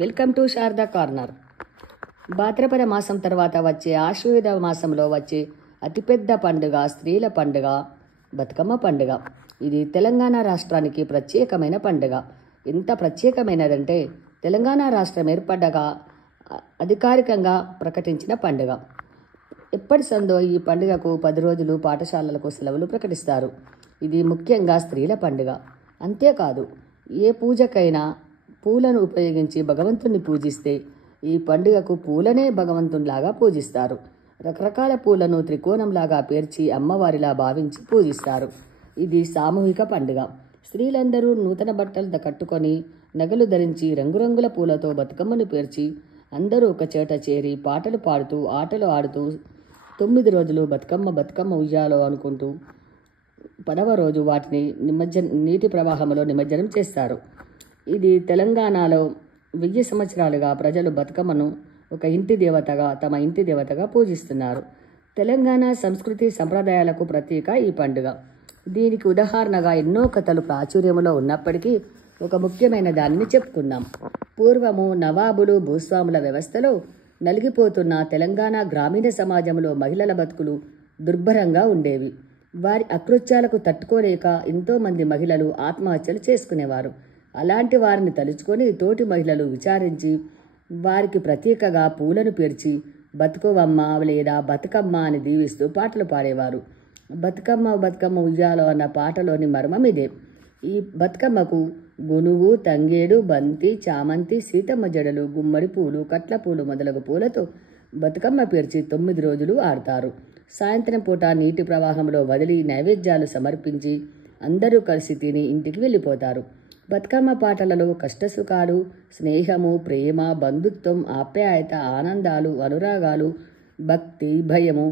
Welcome to Sharada corner. భాద్రపద మాసం తర్వాత వచ్చే ఆశ్వయుధ మాసంలో వచ్చే అతిపెద్ద పండుగ స్త్రీల పండుగ బతుకమ్మ పండుగ. ఇది తెలంగాణ రాష్ట్రానికి ప్రత్యేకమైన పండుగ. ఎంత ప్రత్యేకమైనదంటే తెలంగాణ రాష్ట్రం ఏర్పడ్డగా అధికారికంగా ప్రకటించిన పండుగ. ఎప్పటి సందో ఈ పండుగకు 10 రోజులు పాఠశాలలకు సెలవులు ప్రకటిస్తారు. ఇది ముఖ్యంగా స్త్రీల పండుగ. అంతేకాదు, ఏ పూజకైనా పూలను ఉపయోగించి భగవంతుని పూజిస్తే ఈ పండుగకు పూలనే భగవంతునిలాగా పూజిస్తారు. రకరకాల పూలను త్రికోణంలాగా పేర్చి అమ్మవారిలా భావించి పూజిస్తారు. ఇది సామూహిక పండుగ. స్త్రీలందరూ నూతన బట్టలు కట్టుకొని నగలు ధరించి రంగురంగుల పూలతో బతుకమ్మను పేర్చి అందరూ ఒక చేట చేరి పాటలు పాడుతూ ఆటలు ఆడుతూ 9 రోజులు బతుకమ్మ ఉయ్యాలో అనుకుంటూ 10వ రోజు వాటిని నీటి ప్రవాహంలో నిమజ్జనం చేస్తారు. ఇది తెలంగాణలో 1000 సంవత్సరాలుగా ప్రజలు బతుకమ్మను ఒక తమ ఇంటి దేవతగా పూజిస్తున్నారు. తెలంగాణ సంస్కృతి సంప్రదాయాలకు ప్రతీక ఈ పండుగ. దీనికి ఉదాహరణగా ఎన్నో కథలు ప్రాచుర్యంలో ఉన్నప్పటికీ ఒక ముఖ్యమైన దానిని చెప్పుకుందాం. పూర్వము నవాబులు భూస్వాముల వ్యవస్థలో నలిగిపోతున్న తెలంగాణ గ్రామీణ సమాజంలో మహిళల బతుకులు దుర్భరంగా ఉండేవి. వారి అకృత్యాలకు తట్టుకోలేక ఎంతోమంది మహిళలు ఆత్మహత్యలు చేసుకునేవారు. అలాంటి వారిని తలుచుకొని తోటి మహిళలు విచారించి వారికి ప్రత్యేకగా పూలను పేర్చి బతుకవమ్మ లేదా బతుకమ్మ అని దీవిస్తూ పాటలు పాడేవారు. బతుకమ్మ ఉయ్యాలో అన్న పాటలోని మర్మం ఇదే. ఈ బతుకమ్మకు గునుగు, తంగేడు, బంతి, చామంతి, సీతమ్మ జడలు, గుమ్మడి పూలు, కట్ల పూలు మొదలగు పూలతో బతుకమ్మ పేర్చి 9 రోజులు ఆడతారు. సాయంత్రం పూట నీటి ప్రవాహంలో వదిలి నైవేద్యాలు సమర్పించి అందరూ కలిసి తిని ఇంటికి వెళ్ళిపోతారు. బతుకమ్మ పాటలలో కష్టసుఖాలు, స్నేహము, ప్రేమ, బంధుత్వం, ఆప్యాయత, ఆనందాలు, అనురాగాలు, భక్తి, భయము,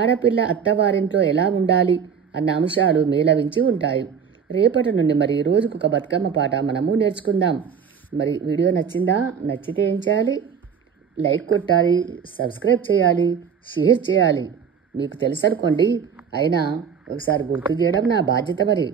ఆడపిల్ల అత్తవారింట్లో ఎలా ఉండాలి అన్న అంశాలు మేళవించి ఉంటాయి. రేపటి నుండి మరి రోజుకొక బతుకమ్మ పాట మనము నేర్చుకుందాం. మరి వీడియో నచ్చిందా? నచ్చితే ఏం చేయాలి? లైక్ కొట్టాలి, సబ్స్క్రైబ్ చేయాలి, షేర్ చేయాలి. మీకు తెలుసు అనుకోండి, అయినా ఒకసారి గుర్తు చేయడం నా బాధ్యత. మరి